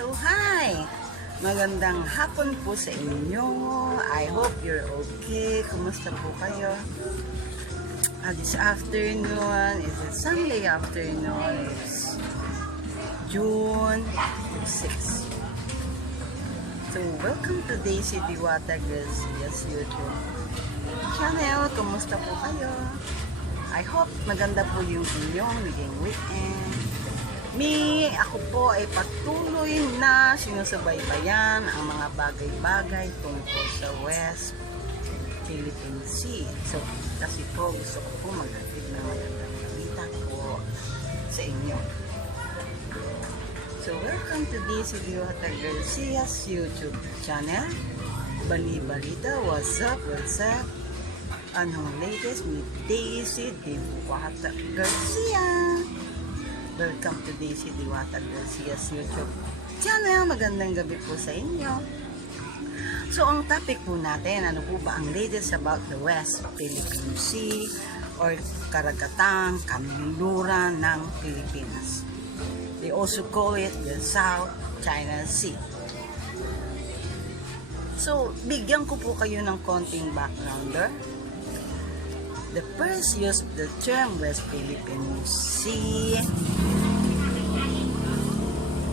So, hi! Magandang hapon po sa inyo. I hope you're okay. Kumusta po kayo? This afternoon, it's a Sunday afternoon. It's June 6. So, welcome to Diwata Garcia's YouTube channel. Kumusta po kayo? I hope maganda po yung inyong naging weekend. Ako po ay patuloy na sinusubaybayan ang mga bagay-bagay tungkol sa West Philippine Sea. So, kasi po gusto ko po maghatid ng magandang balita po sa inyo. So, welcome to Diwata Garcia's YouTube channel. Bali-balita, what's up? Anong latest ni Diwata Garcia? Welcome to Diwata Garcia's YouTube channel. Magandang gabi po sa inyo. So, ang topic po natin, ano po ba ang latest about the West Philippine Sea or karagatang kanluran ng Pilipinas. They also call it the South China Sea. So, bigyan ko po kayo ng konting backgrounder. The first use of the term West Philippine Sea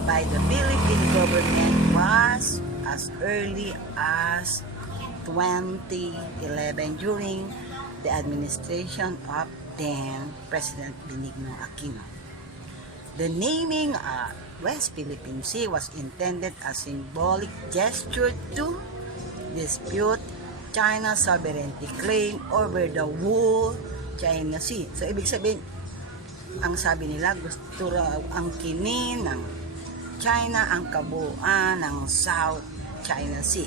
by the Philippine government was as early as 2011 during the administration of then President Benigno Aquino. The naming West Philippine Sea was intended as a symbolic gesture to dispute China's sovereignty claim over the whole China Sea. So, ibig sabihin, ang sabi nila, gusto raw ang kinin ng China ang kabuuan ng South China Sea.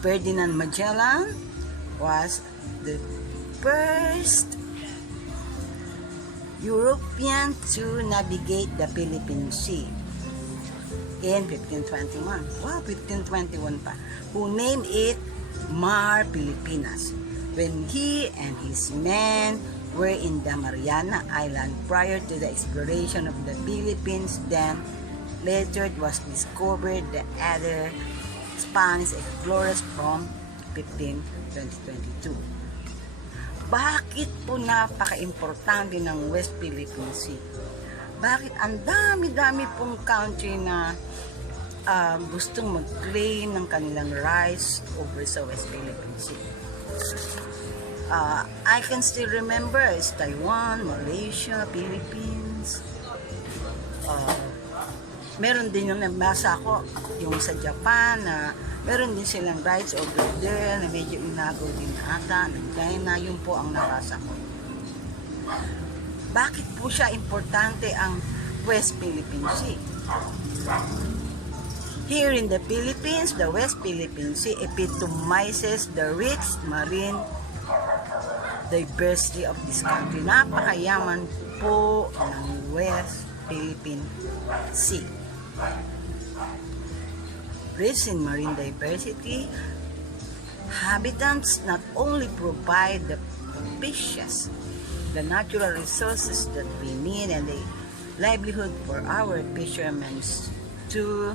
Ferdinand Magellan was the first European to navigate the Philippine Sea in 1521. Wow, 1521 pa. Who named it Mar Pilipinas when he and his men were in the Mariana Island prior to the exploration of the Philippines. Then later it was discovered the other Spanish explorers from 2022. Bakit po napaka-importante ng West Philippine Sea? Bakit ang dami-dami pong country na gustong mag-claim ng kanilang rights over sa West Philippine Sea? I can still remember is Taiwan, Malaysia, Philippines. Meron din yung nabasa ko, yung sa Japan, na meron din silang rights over there na medyo inagaw din ata ng China. Yun po ang nabasa ko. Bakit po siya importante ang West Philippine Sea? Here in the Philippines, the West Philippine Sea epitomizes the rich marine diversity of this country. Napakayaman po ng West Philippine Sea. Rich in marine diversity, habitats not only provide the fishes, the natural resources that we need, and the livelihood for our fishermen to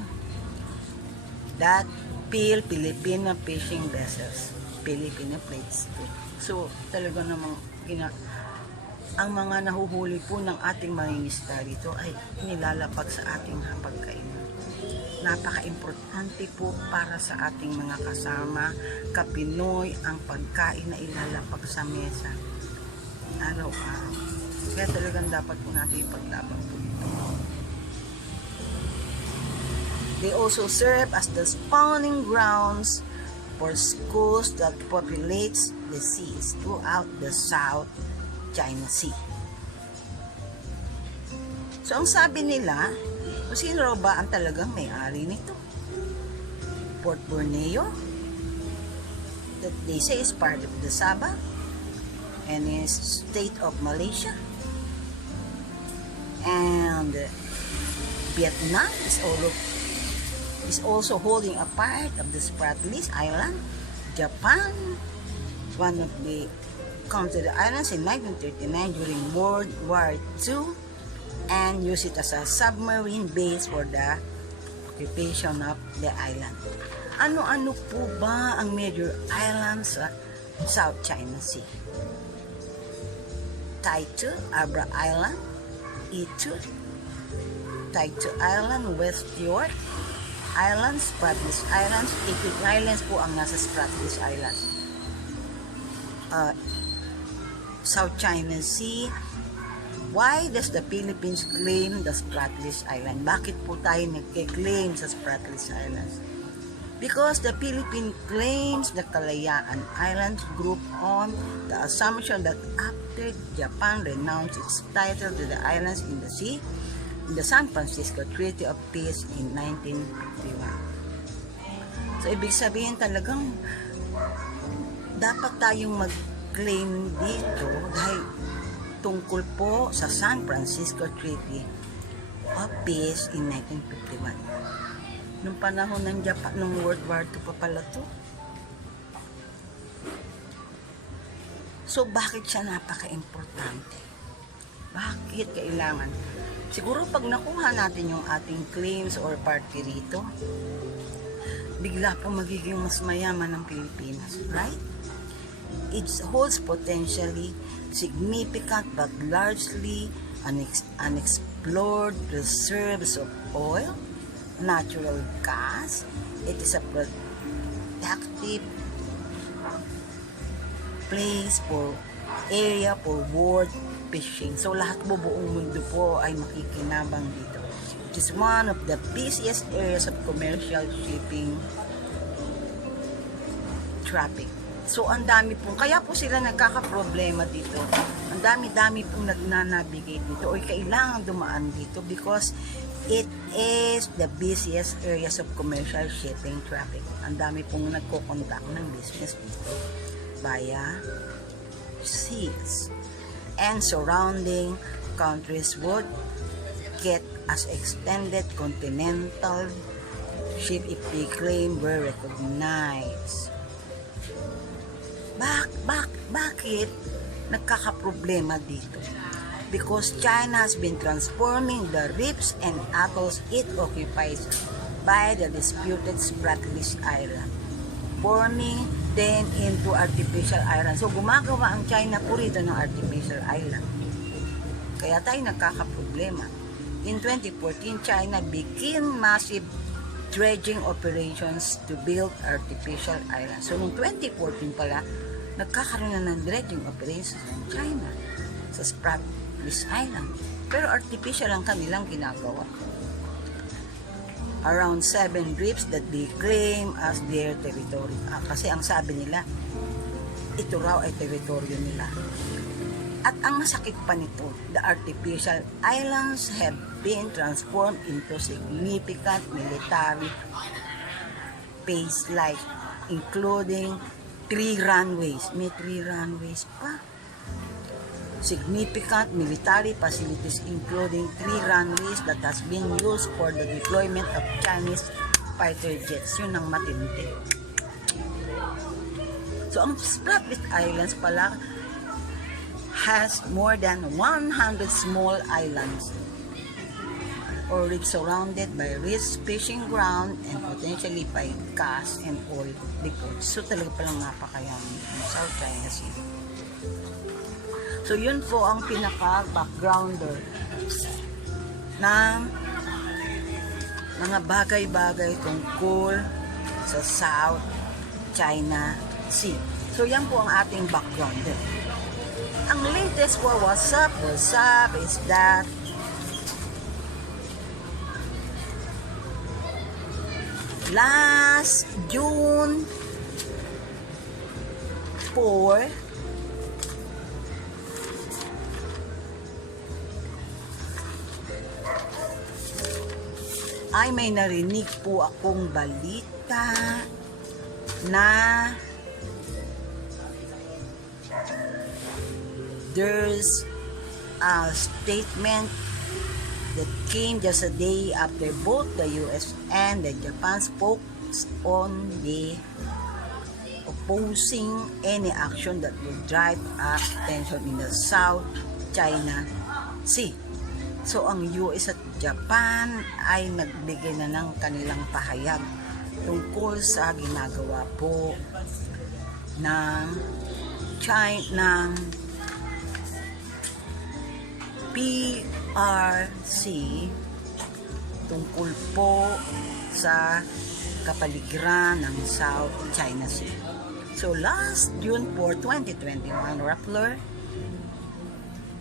that fill Filipino fishing vessels, Filipino plates. So, talaga namang ang mga nahuhuli po ng ating mangingisda dito ay nilalapag sa ating hapagkainan. Napaka-importante po para sa ating mga kasama kapinoy ang pagkain na ilalapag sa mesa araw-araw. Kaya talagang dapat po natin ipaglaban po ito. They also serve as the spawning grounds for schools that populates the seas throughout the South China Sea. So, ang sabi nila, sino raw ba ang talagang may-ari nito? Port Borneo, that they say is part of the Sabah, and is state of Malaysia, and Vietnam is also holding a part of the Spratleys Island. Japan, one of the considered islands in 1939 during World War II, and use it as a submarine base for the occupation of the island. Ano-ano po ba ang major islands sa South China Sea? Taitu, Abra Island, Itu, Taitu Island, West York Islands, Spratlys Islands. 18 islands po ang nasa Spratlys Islands. South China Sea. Why does the Philippines claim the Spratlys Island? Bakit po tayo nagke-claim sa Spratlys Islands? Because the Philippines claims the Kalayaan Islands group on the assumption that after Japan renounced its title to the islands in the sea, in the San Francisco Treaty of Peace in 1951. So, ibig sabihin talagang dapat tayong mag-claim dito dahil tungkol po sa San Francisco Treaty of Peace in 1951. Nung panahon ng Japan, nung World War II pa pala to. So, bakit siya napaka-importante? Bakit kailangan? Siguro pag nakuha natin yung ating claims or party rito, bigla po magiging mas mayaman ng Pilipinas, right? It holds potentially significant but largely unexplored reserves of oil, natural gas. It is a productive place for area for world fishing. So lahat po, buong mundo po ay makikinabang dito. It is one of the busiest areas of commercial shipping traffic. So ang dami po, kaya po sila nagkakaproblema dito. Ang dami-dami pong nagnanavigate dito o kailangan dumaan dito because it is the busiest areas of commercial shipping traffic. Ang dami pong nagko-conduct ng business dito via seas. And surrounding countries would get as extended continental ship if the claim were recognized. Bakit nagkakaproblema dito? Because China has been transforming the reefs and atolls it occupies by the disputed Spratlys Island, forming them into artificial islands. So gumagawa ang China po rito ng artificial island. Kaya tayo nagkakaproblema. In 2014, China began massive dredging operations to build artificial islands. So noong 2014 pala, nagkakaroon na ng dredging operations ng China sa Spratlys Island. Pero artificial ang kanilang ginagawa. Around 7 reefs that they claim as their territory. Kasi ang sabi nila, ito raw ay teritoryo nila. At ang masakit pa nito, the artificial islands have been transformed into significant military base like including 3 runways. May 3 runways pa. Significant military facilities including 3 runways that has been used for the deployment of Chinese fighter jets. Yun ang matindi. So, ang Spratlys Islands pala has more than 100 small islands or reefs surrounded by rich fishing ground and potentially by gas and oil depots. So talaga palang napakayami ng South China Sea. So yun po ang pinaka-backgrounder ng mga bagay-bagay tungkol sa South China Sea. So yan po ang ating backgrounder. Ang latest for what's up is that last June 4 ay may narinig po akong balita na there's a statement that came just a day after both the US and the Japan spoke on the opposing any action that would drive up tension in the South China Sea. So ang US at Japan ay nagbigay na ng kanilang pahayag tungkol sa ginagawa po ng China, ng PRC tungkol po sa kapaligiran ng South China Sea. So last June 4, 2021, Rappler,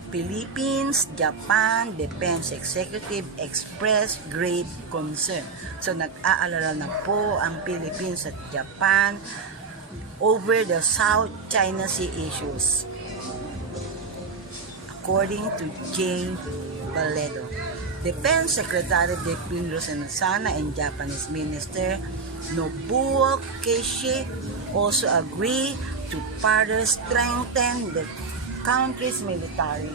Philippines, Japan Defense Executive expressed great concern. So nag-aalala na po ang Philippines at Japan over the South China Sea issues. According to Jane Baledo, Defense Secretary Philippine Sana and Japanese Minister Nobuo Kishi also agree to further strengthen the country's military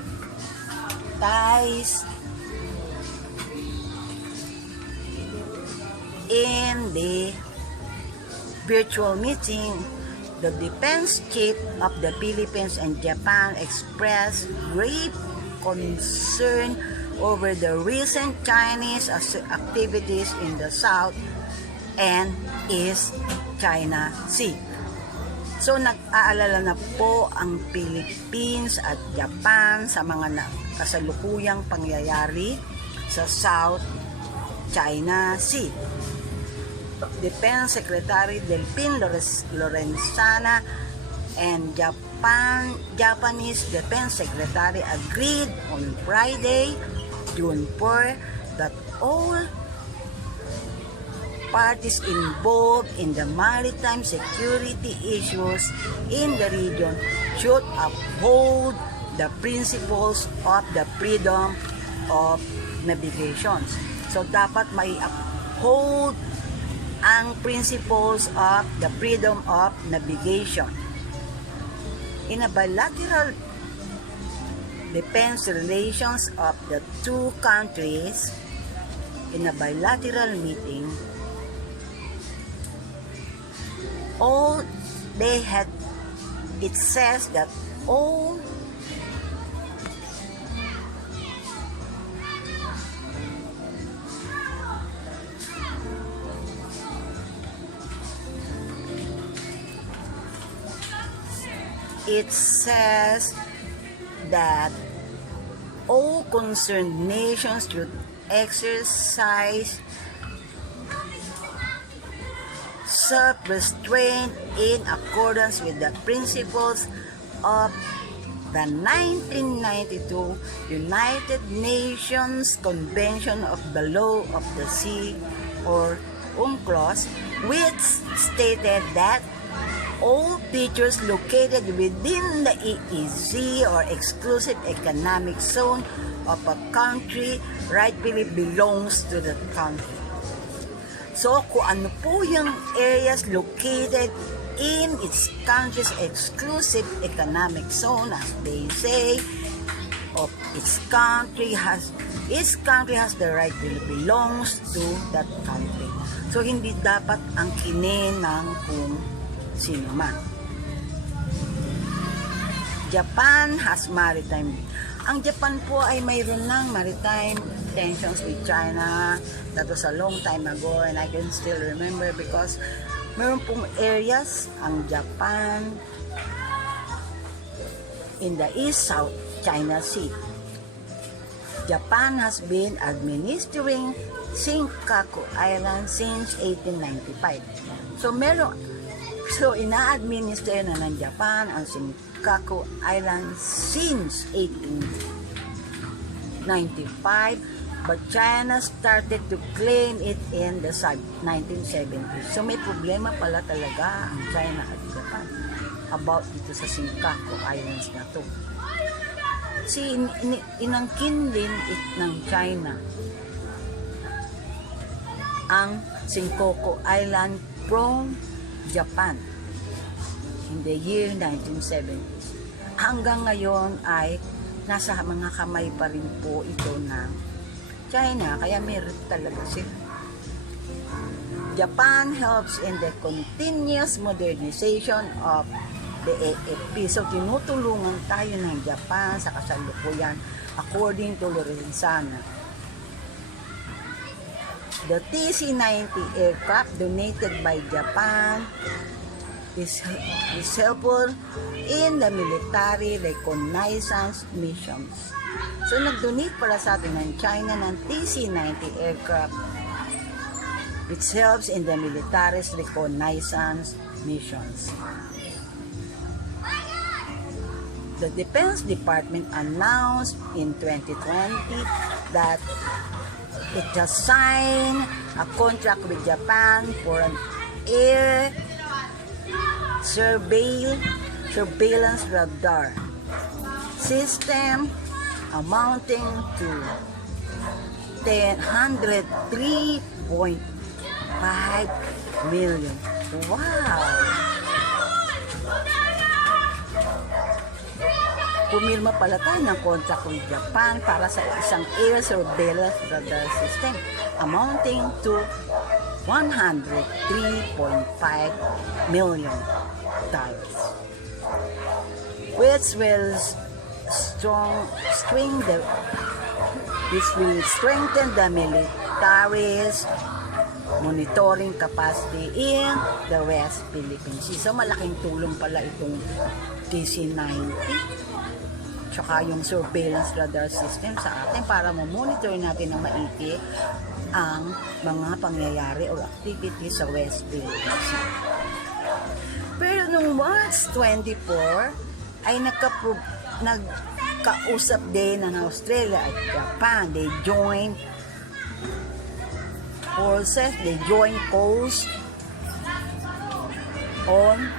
ties. In the virtual meeting, the defense chief of the Philippines and Japan expressed grave concern over the recent Chinese activities in the South and East China Sea. So nag-aalala na po ang Philippines at Japan sa mga kasalukuyang pangyayari sa South China Sea. Defense Secretary Delphine Lorenzana and Japanese Defense Secretary agreed on Friday, June 4, that all parties involved in the maritime security issues in the region should uphold the principles of the freedom of navigation. So dapat may uphold ang principles of the freedom of navigation. In a bilateral defense relations of the two countries, in a bilateral meeting, all they had, it says that all it says that all concerned nations should exercise self-restraint in accordance with the principles of the 1992 United Nations Convention of the Law of the Sea, or UNCLOS, which stated that all features located within the EEZ or exclusive economic zone of a country rightfully belongs to the country. So, kung ano po yung areas located in its country's exclusive economic zone, as they say, of its country has the right to belongs to that country. So, hindi dapat ang kinin ng kung sino man. Japan has maritime. Ang Japan po ay mayroon ng maritime tensions with China. That was a long time ago and I can still remember because meron pong areas ang Japan in the East-South China Sea. Japan has been administering Senkaku Island since 1895. So ina-administer na ng Japan ang Senkaku Island since 1895. But China started to claim it in the 1970s. So may problema pala talaga ang China at Japan about dito sa Senkaku Islands na to. Kasi inangkin din ng China ang Senkaku Island from Japan in the year 1970s. Hanggang ngayon ay nasa mga kamay pa rin po ito ng China, kaya meron talaga sila. Japan helps in the continuous modernization of the AFP. So, tinutulungan tayo ng Japan sa kasalukuyan according to Lorenzana. The TC-90 aircraft donated by Japan is helpful in the military reconnaissance missions. So, nag-donate para sa atin ng China ng TC-90 aircraft which helps in the military's reconnaissance missions. The Defense Department announced in 2020 that it has signed a contract with Japan for an air surveillance radar system amounting to 103.5 million. Wow! Pumirma pala tayo ng contract with Japan para sa isang air surveillance radar system amounting to 103.5 million dollars, which will strengthen the military's monitoring capacity in the West Philippine Sea. So, malaking tulong pala itong TC-90 tsaka yung surveillance radar system sa atin para ma-monitor natin ng maigi ang mga pangyayari or activities sa West Philippine Sea. Pero nung March 24 ay nagkausap din ng Australia at Japan. They joined forces, they joined coast on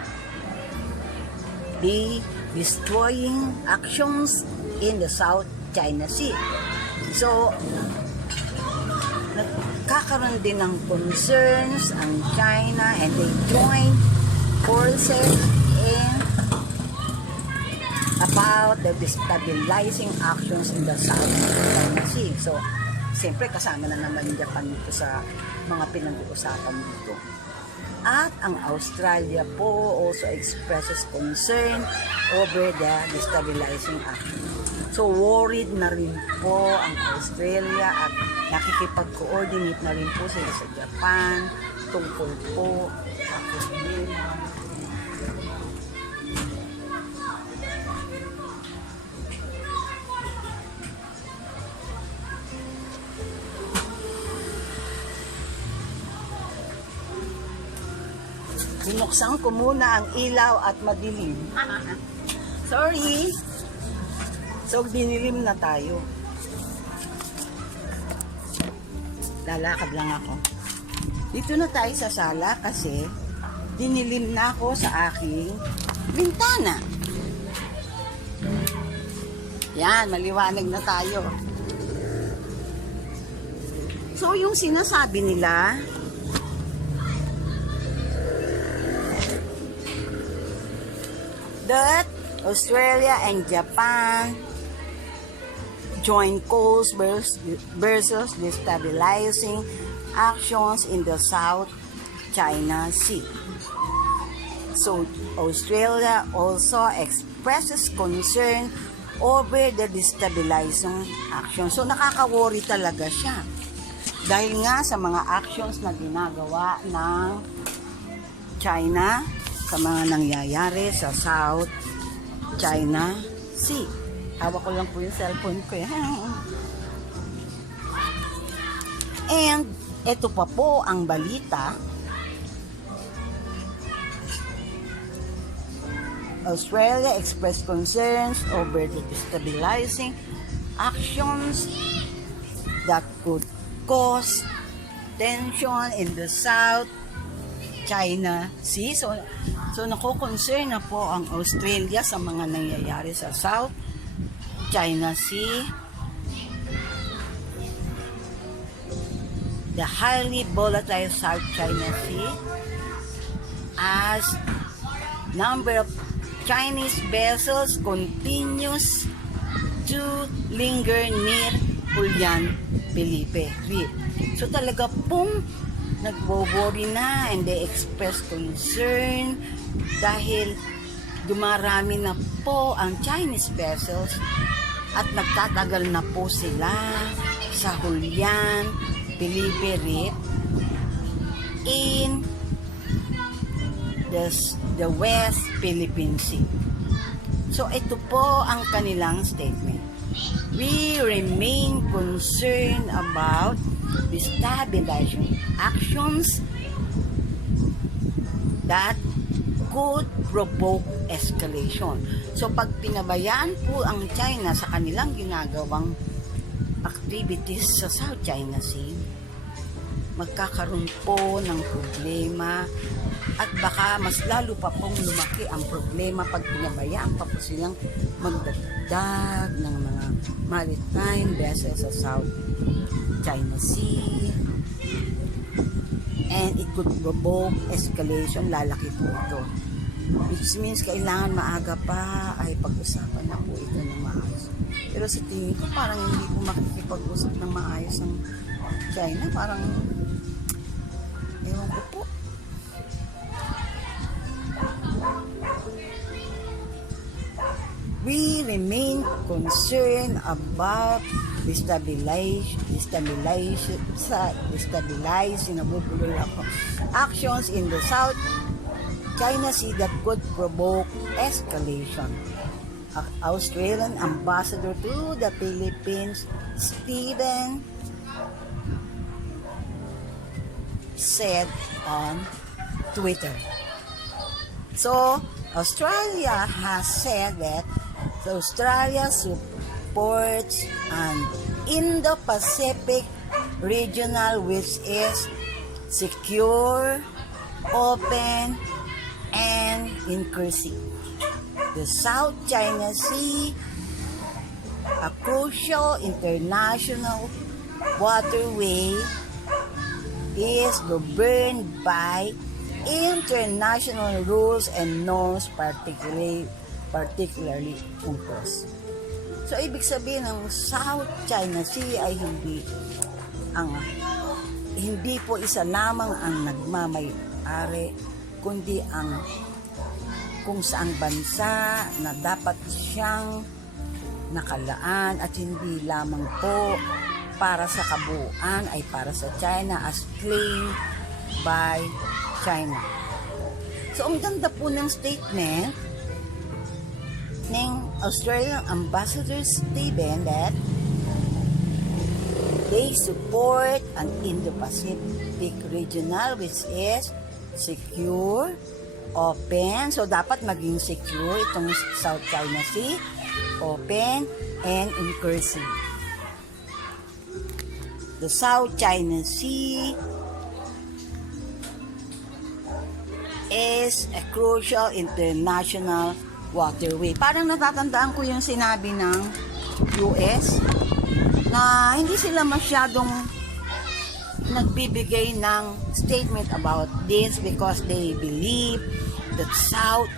the destroying actions in the South China Sea. So, nagkakaroon din ng concerns ang China and they joined forces in about the destabilizing actions in the South China Sea. So, siyempre kasama na naman yung Japan dito sa mga pinag-uusapan dito. At ang Australia po also expresses concern over the destabilizing action. So, worried na rin po ang Australia at nakikipag-coordinate na rin po sila sa Japan tungkol po sa problema. Binuksan ko muna ang ilaw at madilim. Sorry. So, dinilim na tayo. Lalakad lang ako. Dito na tayo sa sala kasi dinilim na ako sa aking bintana. Yan, maliwanag na tayo. So, yung sinasabi nila, that Australia and Japan join course versus destabilizing actions in the South China Sea. So, Australia also expresses concern over the destabilizing action. So, nakaka-worry talaga siya. Dahil nga sa mga actions na ginagawa ng China sa mga nangyayari sa South China Sea. Hawak ko lang po yung cellphone ko. And, ito pa po ang balita. Australia expressed concerns over the destabilizing actions that could cause tension in the South China Sea. So nako-concern na po ang Australia sa mga nangyayari sa South China Sea. The highly volatile South China Sea, as number of Chinese vessels continues to linger near Pulian, Felipe Reef. So talaga pong nagwo-worry na and they express concern dahil dumarami na po ang Chinese vessels at nagtatagal na po sila sa hulyan, Pilipirit in the West Philippine Sea. So ito po ang kanilang statement. We remain concerned about destabilizing actions that could provoke escalation. So pag pinabayaan po ang China sa kanilang ginagawang activities sa South China Sea, magkakaroon po ng problema at baka mas lalo pa pong lumaki ang problema pag pinabayaan pa po silang magdagdag ng mga maritime vessels sa South China Sea, and it could provoke escalation. Lalaki po ito, which means kailangan maaga pa ay pag-usapan na po ito ng maayos. Pero sa tingin ko parang hindi po makikipag-usap ng maayos ng China, parang ewan ko po. We remain concerned about destabilizing actions in the South China Sea that could provoke escalation. Australian Ambassador to the Philippines, Stephen, said on Twitter. So, Australia has said that Australia supports an Indo-Pacific regional which is secure, open, and inclusive. The South China Sea, a crucial international waterway, is governed by international rules and norms, particularly UNCLOS. So, ibig sabihin ng South China Sea ay hindi po isa lamang ang nagmamay-ari, kundi ang kung saang bansa na dapat siyang nakalaan, at hindi lamang po para sa kabuuan ay para sa China as claimed by China. So, ang ganda po ng statement ng Australian Ambassador Stephen that they support an Indo-Pacific regional which is secure, open. So, dapat maging secure itong South China Sea, open, and inclusive. The South China Sea is a crucial international waterway. Parang natatandaan ko yung sinabi ng US na hindi sila masyadong nagbibigay ng statement about this because they believe that South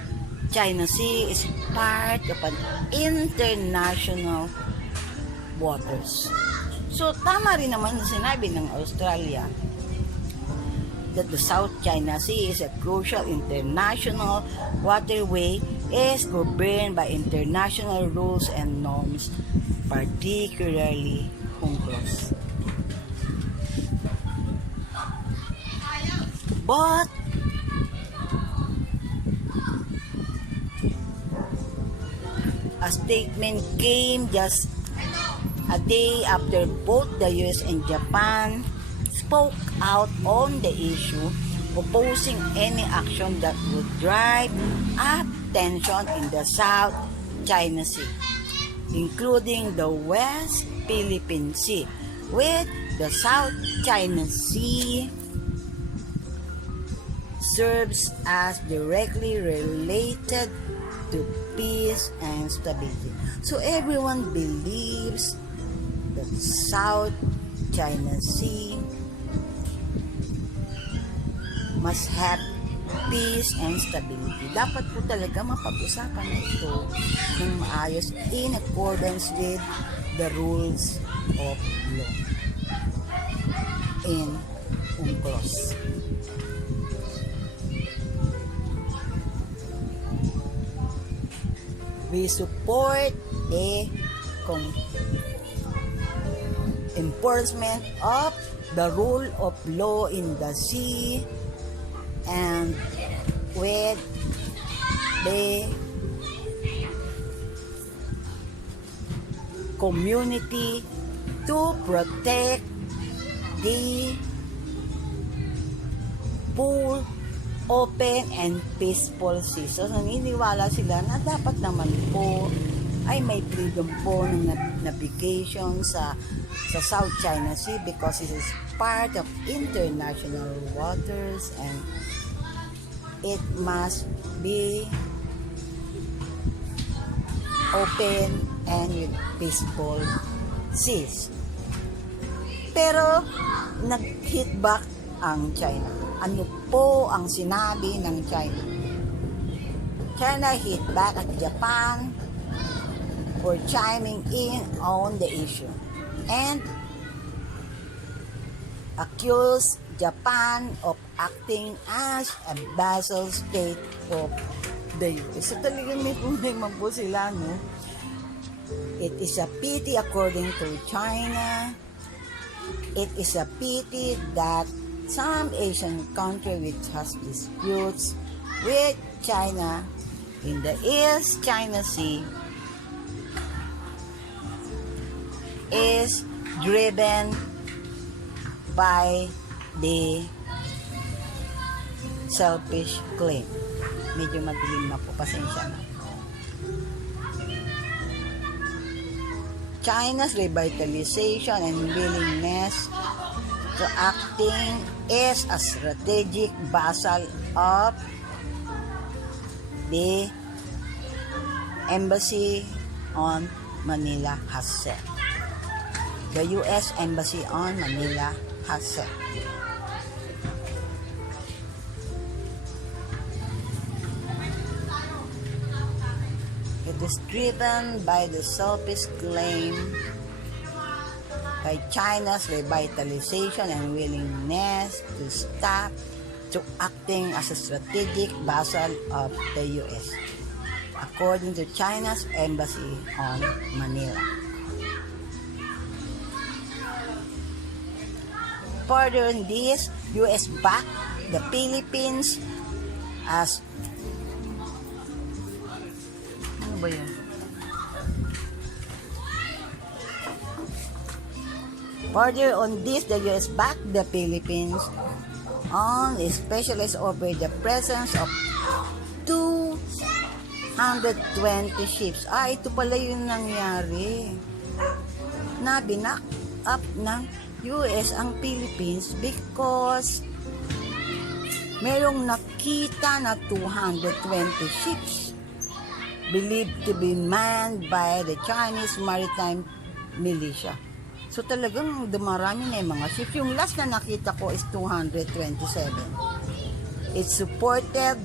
China Sea is part of an international waters. So, tama rin naman yung sinabi ng Australia that the South China Sea is a crucial international waterway, is governed by international rules and norms, particularly UNCLOS. But a statement came just a day after both the US and Japan spoke out on the issue, opposing any action that would drive up tension in the South China Sea, including the West Philippine Sea, with the South China Sea serves as directly related to peace and stability. So everyone believes that South China Sea must have peace and stability. Dapat po talaga mapag-usapan na ito ng maayos in accordance with the rules of law in UNCLOS. We support the enforcement of the rule of law in the sea and with the community to protect the full, open, and peaceful sea. So, naniniwala sila na dapat naman po ay may freedom po ng navigation sa South China Sea because it is part of international waters and it must be open and with peaceful seas. Pero nag-hit back ang China. Ano po ang sinabi ng China? China hit back at Japan for chiming in on the issue and accused Japan of acting as a vassal state of the US. So talagang may problema po sila, no? It is a pity according to China. It is a pity that some Asian country which has disputes with China in the East China Sea is driven by the selfish claim. Medyo madilim na po, pasensya na. China's revitalization and willingness to acting is a strategic vassal of the embassy on Manila has said. The U.S. Embassy on Manila has said. It is driven by the selfish claim by China's revitalization and willingness to stop to acting as a strategic vassal of the U.S., according to China's embassy on Manila. Further in this, U.S. backed the Philippines as ano ba yun? Further on this, the U.S. backed the Philippines on a specialist over the presence of 220 ships. Ito pala yung nangyari. Na binak up ng US ang Philippines because merong nakita na 220 ships believed to be manned by the Chinese maritime militia. So talagang dumarami na yung mga ships. Yung last na nakita ko is 227. It supported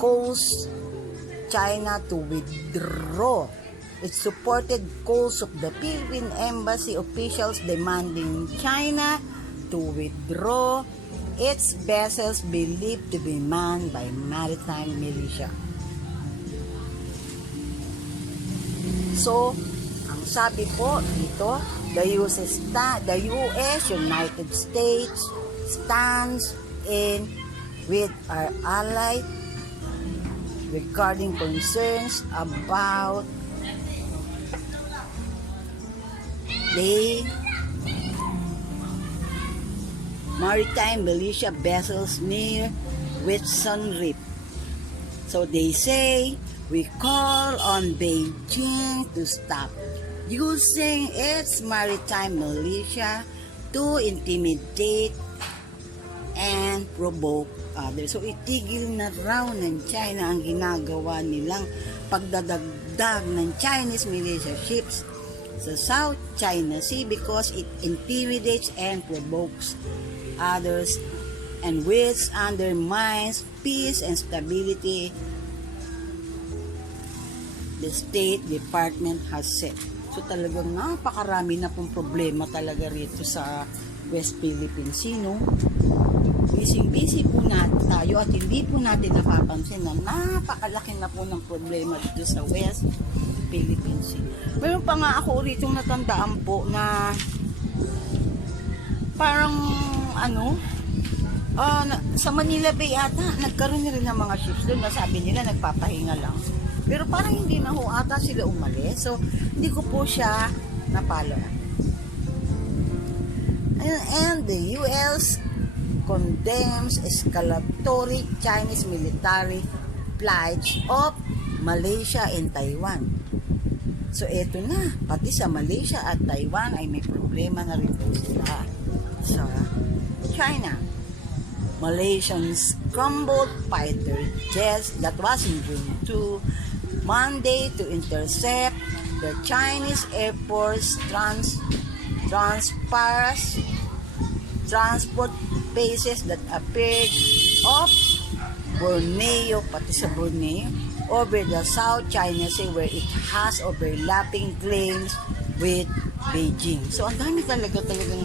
calls China to withdraw. It supported calls of the Philippine embassy officials demanding China to withdraw its vessels believed to be manned by maritime militia. So, ang sabi po dito, the US, United States, stands in with our ally regarding concerns about the maritime militia vessels near Whitsun Reef. So they say, we call on Beijing to stop using its maritime militia to intimidate and provoke others. So itigil na raw ng China ang ginagawa nilang pagdadagdag ng Chinese militia ships sa South China Sea because it intimidates and provokes others and which undermines peace and stability, the State Department has said. So talagang napakarami na pong problema talaga rito sa West Philippine Sea, no? Busy po na tayo tayo at hindi po natin napapansin na napakalaki na po ng problema dito sa West Philippine Sea. Meron pa nga ako ulit yung natandaan po na parang sa Manila Bay ata, nagkaroon na rin ng mga ships doon na sabi nila nagpapahinga lang. Pero parang hindi na ho ata sila umalis. So, hindi ko po siya napalo. And the US condemns escalatory Chinese military flights of Malaysia and Taiwan. So, eto na. Pati sa Malaysia at Taiwan ay may problema na rin po sila sa China. Malaysians scrambled fighter jets that was in June 2 Monday to intercept the Chinese Air Force transport bases that appeared off Borneo, pati sa Borneo, over the South China Sea where it has overlapping claims with Beijing. So, ang dami talagang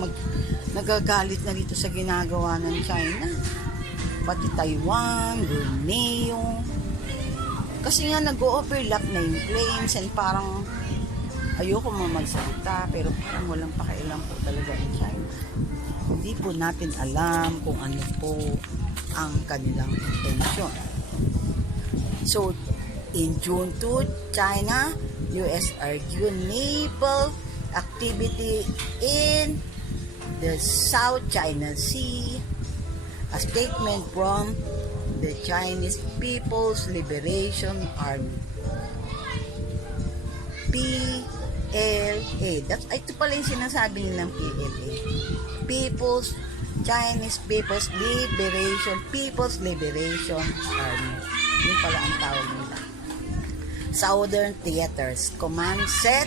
nagagalit na dito sa ginagawa ng China. Pati Taiwan, Borneo. Kasi nga nag-overlap na yung claims and parang ayoko magsalita pero parang walang pakialam po talaga in China. Hindi po natin alam kung ano po ang kanilang intensyon. So, in June 2, China, US argued naval activity in the South China Sea. A statement from the Chinese People's Liberation Army, PLA. Ito pala yung sinasabi nilang PLA. Chinese People's Liberation Army. Yun pala ang tawag nila. Southern Theaters Command said,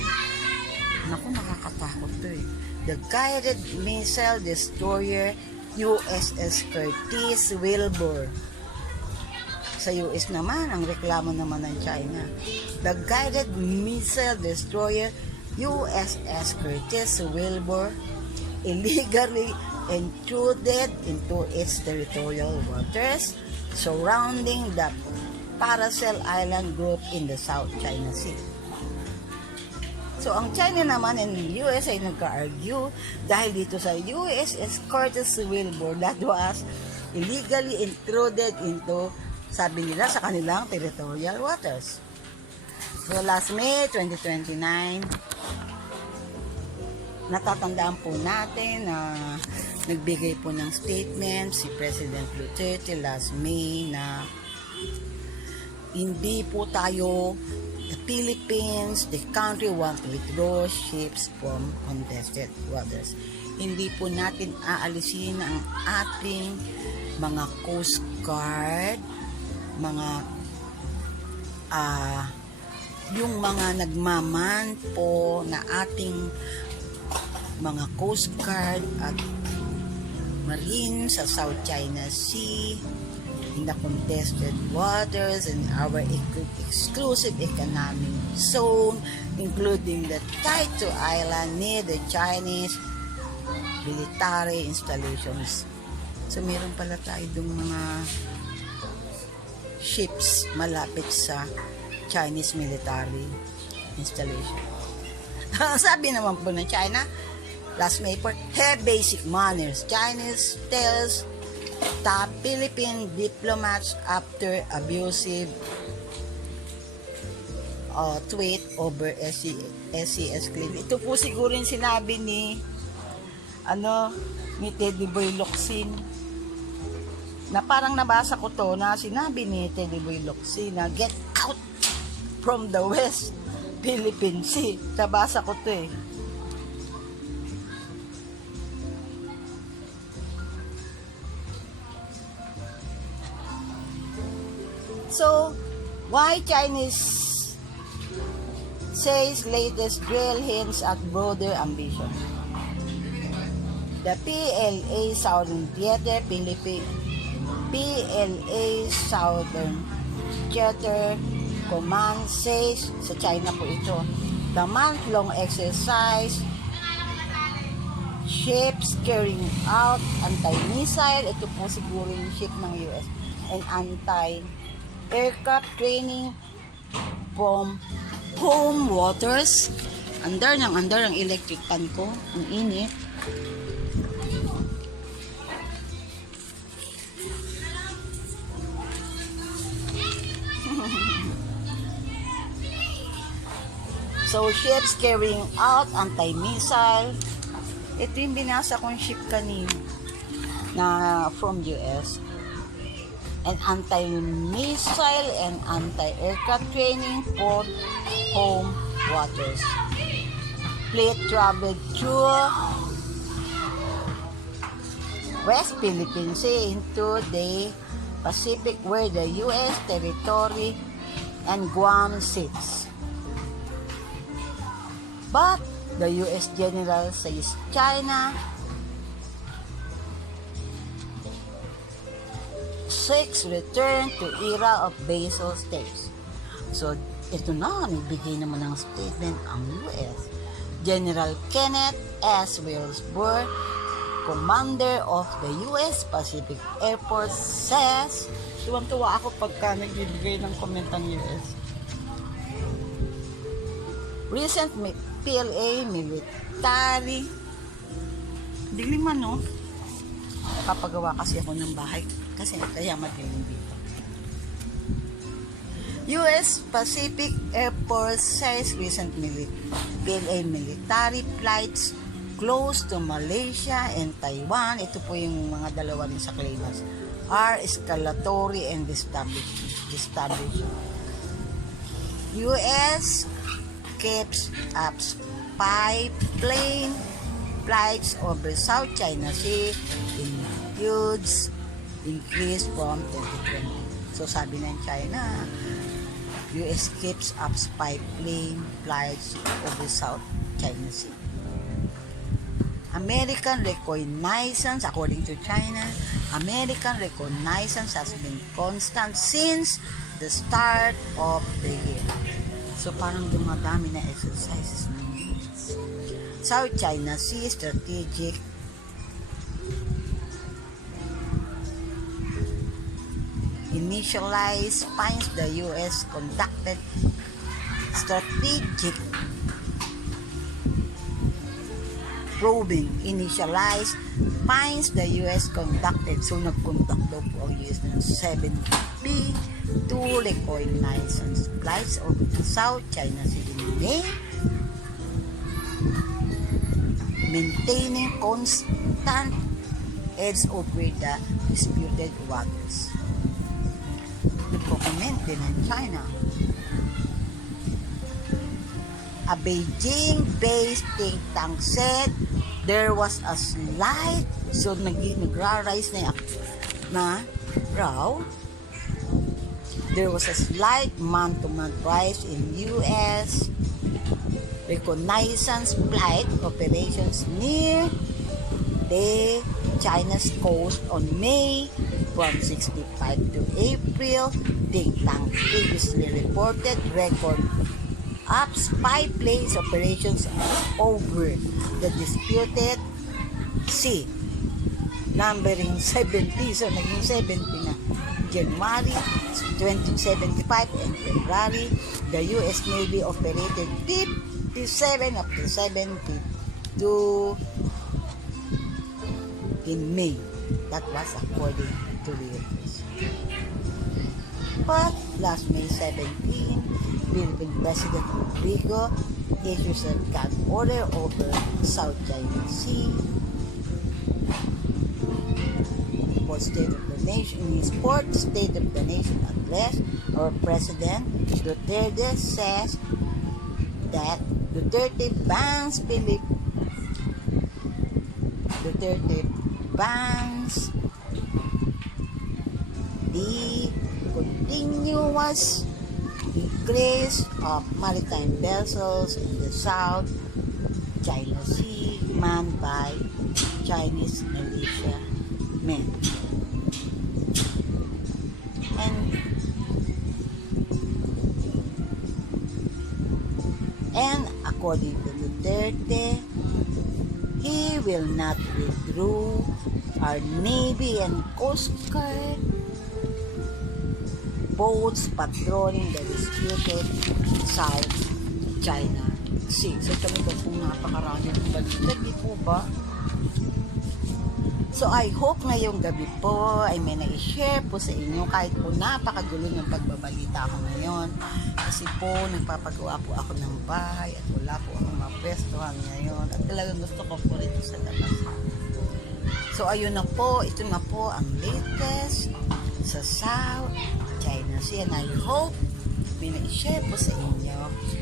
naku, nakakatakot to eh. The guided missile destroyer USS Curtis Wilbur. Sa US naman, ang reklamo naman ng China. The guided missile destroyer USS Curtis Wilbur illegally intruded into its territorial waters surrounding the Paracel Island group in the South China Sea. So, ang China naman and US ay nagka-argue dahil dito sa USS Curtis Wilbur that was illegally intruded into, sabi nila, sa kanilang territorial waters. So, last May 2029, natatandaan po natin na nagbigay po ng statement si President Duterte last May na hindi po tayo, the Philippines, the country want to withdraw ships from contested waters. Hindi po natin aalisin ang ating mga Coast Guard, yung mga nagmaman po na ating mga Coast Guard at Marine sa South China Sea, in the contested waters and our exclusive economic zone, including the Taitu Island near the Chinese military installations. So, meron pala tayo dong mga ships malapit sa Chinese military installation. Sabi naman po ng China, last May 4, have basic manners. Chinese tells top Philippine diplomats after abusive tweet over SCS claim. Ito po siguro yung sinabi ni Teddy Boy Locsin, na parang nabasa ko to na sinabi ni Teddy Boy Locsin na get out from the West Philippine Sea. Nabasa ko to eh. So, why Chinese says latest drill hints at broader ambition? The PLA Southern Theater Command says, sa China po ito, the month-long exercise, ships carrying out anti-missile, ito po siguro yung ship ng US, and anti-aircraft training from home waters. Andar ang electric pan ko. Ang init. So, ships carrying out anti-missile. Ito yung binasa kong ship kanina na from US. And anti-missile and anti-aircraft training for home waters. Fleet traveled through West Philippine Sea into the Pacific where the US territory and Guam sits. But the US general says China seeks return to era of vassal states. So, ito na, nagbigay naman ng statement ang US. General Kenneth S. Wilsbur, commander of the US Pacific Air Force, says, tuwan-tuwa ako pagka nagbibigay ng comment ang US. Recent PLA military dilim no? Papagawa kasi ako ng bahay kasi kaya madilim dito. US Pacific Air Force says recent PLA military flights close to Malaysia and Taiwan, ito po yung mga dalawa rin sa claimants, are escalatory and established. US keeps up spy plane flights over South China Sea in huge increase from 2020. So sabi ng China, US keeps up spy plane flights over South China Sea. American reconnaissance, according to China, American reconnaissance has been constant since the start of the year. So parang dumadami na exercises ng US. South China Sea strategic initialized finds the US conducted strategic probing. Initialized finds the US conducted, so nag-conduct daw po ang US ng 7B to reconnaissance flights of the South China Sea in May, maintaining constant edge over the disputed waters. Nagko-comment din ng China. A Beijing-based think tank said there was a slight, so nagra-rise na raw, there was a slight month-to-month rise in U.S. reconnaissance flight operations near the China's coast on May from 65 to April. Think tank previously reported record up spy planes operations over the disputed sea, numbering 70, so naging 70 na. January 2075 and February, the U.S. Navy operated 57 of the 72 in May. That was according to Reuters. But last May 17, Philippine President Rodrigo issues a gag order over South China Sea for State of the Nation. In his fourth State of the Nation address, our President Duterte says that Duterte bans the continuous increase of maritime vessels in the South China Sea manned by Chinese militia men. And according to Duterte, he will not withdraw our Navy and Coast Guard boats patrolling the disputed South China Sea. So kami ba po napakarami ng balita, di po ba? So I hope ngayong gabi po ay may na-share po sa inyo kahit po napakagulo ng pagbabalita ko ngayon. Kasi po nagpapagawa po ako ng bahay at wala po akong mapwestuhan ngayon. At talagang gusto ko po rito sa labas. So ayun na po, ito na po ang latest sa South China Sea. And I hope may na-share po sa inyo.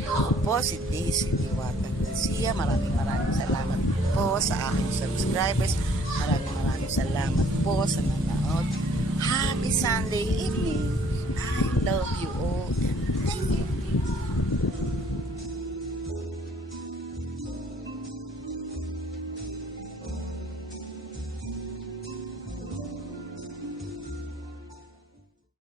Ako po si Diwata Garcia. Maraming salamat po sa aking subscribers. Maraming salamat po sa nanonood. Happy Sunday evening. I love you.